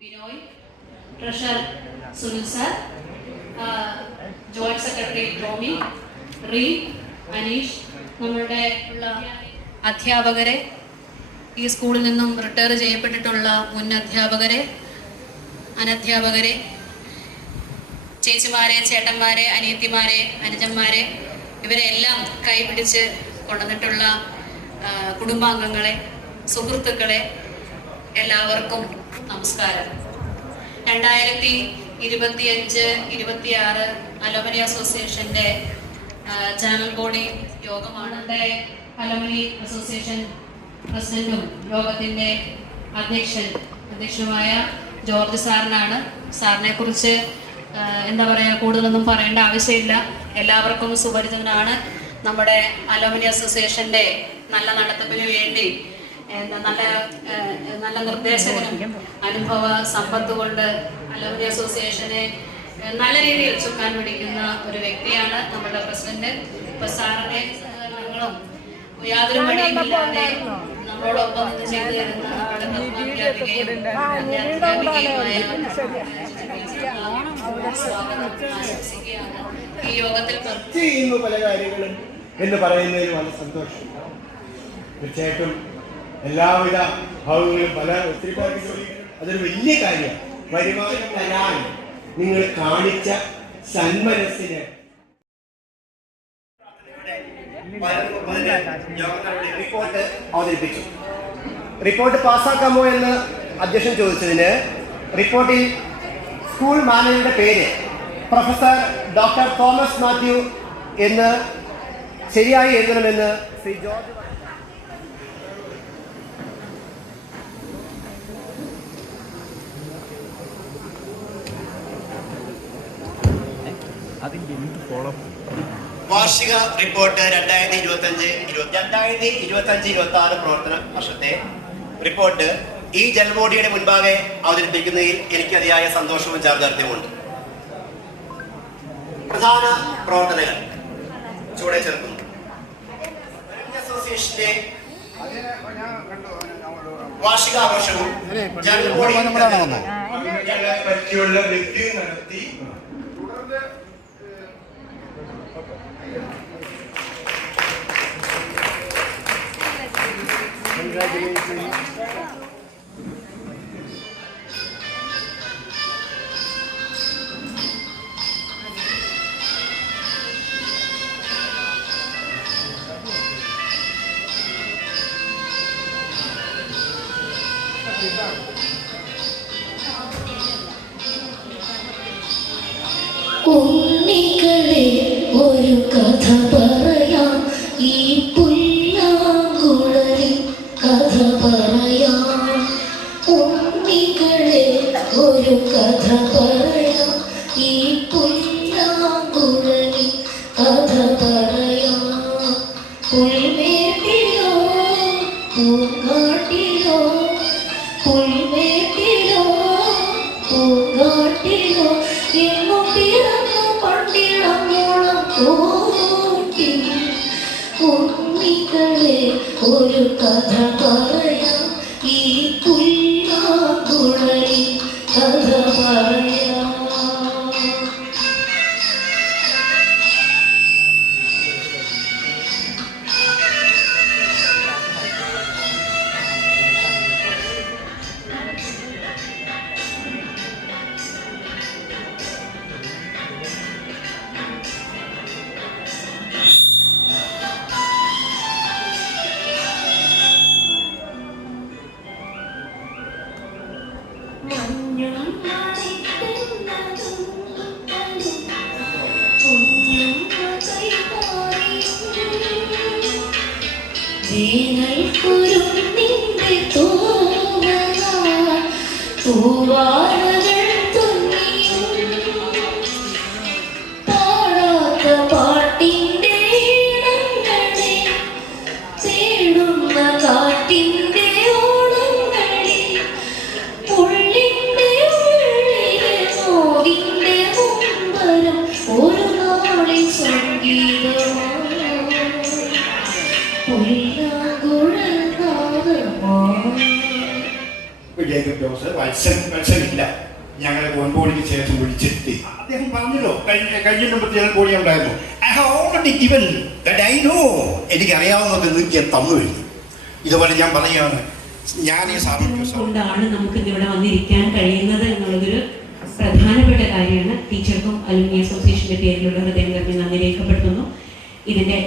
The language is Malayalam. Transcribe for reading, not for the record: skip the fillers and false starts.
Binoy, treasurer Sunil sir, joint secretary Tomy, റീ, അനീഷ്, നമ്മളുടെ ഉള്ള അധ്യാപകരെ, ഈ സ്കൂളിൽ നിന്നും റിട്ടയർ ചെയ്യപ്പെട്ടിട്ടുള്ള മുൻ അധ്യാപകരെ, അനധ്യാപകരെ, ചേച്ചിമാരെ, ചേട്ടന്മാരെ, അനിയത്തിമാരെ, അനുജന്മാരെ, ഇവരെല്ലാം കൈപിടിച്ച് കൊണ്ടുവന്നിട്ടുള്ള കുടുംബാംഗങ്ങളെ, സുഹൃത്തുക്കളെ, എല്ലാവർക്കും നമസ്കാരം. 2025-26 അലുമിനി അസോസിയേഷൻ്റെ ജനറൽ ബോഡി യോഗമാണ്. അലുമിനി അസോസിയേഷൻ പ്രസിഡന്റും യോഗത്തിൻ്റെ അധ്യക്ഷനുമായ ജോർജ് സാറിനാണ്. സാറിനെ കുറിച്ച് എന്താ പറയുക, കൂടുതലൊന്നും പറയേണ്ട ആവശ്യമില്ല, എല്ലാവർക്കും സുപരിചിതനാണ്. നമ്മുടെ അലുമിനി അസോസിയേഷൻ്റെ നല്ല നടത്തിപ്പിന് വേണ്ടി നല്ല നിർദ്ദേശകനും അനുഭവ സമ്പത്ത് കൊണ്ട് അലുമിനി അസോസിയേഷനെ നല്ല രീതിയിൽ ചുക്കാൻ പിടിക്കുന്ന ഒരു വ്യക്തിയാണ് നമ്മുടെ പ്രസിഡന്റ്. ഇപ്പൊ സാറിന്റെ സഹകരണങ്ങളും യാതൊരു മടിയുമില്ലാതെ നമ്മളോടൊപ്പം നിന്ന് ചെയ്തു തരുന്ന നമ്മുടെ ആശംസിക്കുകയാണ്. ഈ യോഗത്തിൽ ചെയ്യുന്ന പല കാര്യങ്ങളും എന്ന് പറയുന്നതിൽ വളരെ സന്തോഷം. തീർച്ചയായിട്ടും എല്ലാവിധ ഭാവങ്ങളും പല ഒത്തിരി പേർക്ക് അതൊരു വലിയ കാര്യമാണ്. വരുമാനം തരാൻ നിങ്ങൾ കാണിച്ച സന്മനസ്സിന് റിപ്പോർട്ട് അവതരിപ്പിച്ചു. റിപ്പോർട്ട് പാസ്സാക്കാമോ എന്ന് അധ്യക്ഷൻ ചോദിച്ചതിന് റിപ്പോർട്ടിൽ സ്കൂൾ മാനേജറുടെ പേര് പ്രൊഫസർ ഡോക്ടർ തോമസ് മാത്യു എന്ന് ശരിയായി എഴുതണമെന്ന് ശ്രീ ജോർജ് വാർഷിക റിപ്പോർട്ട് 2025-26 പ്രവർത്തന വർഷത്തെ റിപ്പോർട്ട് ഈ ജനറൽ ബോഡിയുടെ മുൻപാകെ അവതരിപ്പിക്കുന്നതിൽ എനിക്ക് അതിയായ സന്തോഷവും ചാർജാർത്ഥ്യമുണ്ട്. പ്രധാന പ്രവർത്തനങ്ങൾ ചുവടെ ചേർക്കുന്നു. അസോസിയേഷന്റെ വാർഷികാഘോഷവും ജനറൽ ബോഡി പറ്റിയുള്ള റിവ്യൂ നടത്തി ഉണ്ണികളെ ഒരു കഥ പറയാം, ഈ പുല്ലാങ്കുഴലിൽ കഥ പറയാം. ഉണ്ണികളെ ഒരു കഥ പറയാം, ഈ പുല്ലാങ്കുഴലിൽ കഥ പറയാം. പുൽമേട്ടിലോ പൂങ്കാട്ടിലോ, പുൽമേട്ടിലോ പൂങ്കാട്ടിലോ എങ്ങോട്ടിറങ്ങു പണ്ടിളങ്ങോളം കൂട്ടി. ഉണ്ണികളെ ഒരു കഥ പറയാം, ഈ പുല്ലാങ്കുഴലിൽ കഥ പറയാം. വേനൽക്കുരുന്നിന്റെ തൂവാലകൾ തുന്നിയും പാടാത്ത പാട്ടിന്റെ ഈണങ്ങളെ തേടുന്ന കാട്ടിന്റെ ഓളങ്ങളിൽ ഉള്ളിന്റെ ഉള്ളിലെ നോവിന്റെ മുമ്പരം ഒരു നാളിൽ സംഗീതമാണ്. ജേക്കബ് ജോസ് വത്സൻ ഇല്ല, ഞങ്ങളെ ഓൺബോർഡിന് ശേഷം വിളിച്ചിരുത്തി. അദ്ദേഹം പറഞ്ഞല്ലോ കഴിഞ്ഞ മുമ്പത്തെ ജനറൽ ബോഡി ഉണ്ടായിരുന്നു. I have already given that I know, എനിക്കറിയാവുന്നത് നിങ്ങൾക്ക് ഞാൻ തന്നു കഴിഞ്ഞു. ഇതുപോലെ ഞാൻ പറയുകയാണ്, ഞാൻ ഈ കൊണ്ടാണ് നമുക്ക് ഇവിടെ വന്നിരിക്കാൻ കഴിയുന്നത് എന്നുള്ളതൊരു പ്രധാനപ്പെട്ട കാര്യമാണ്. ടീച്ചർക്കും അലുമിനി അസോസിയേഷന്റെ പേരിലുള്ള ഹൃദയം നിറഞ്ഞ നന്ദി രേഖപ്പെടുത്തുന്നു. ഇതിന്റെ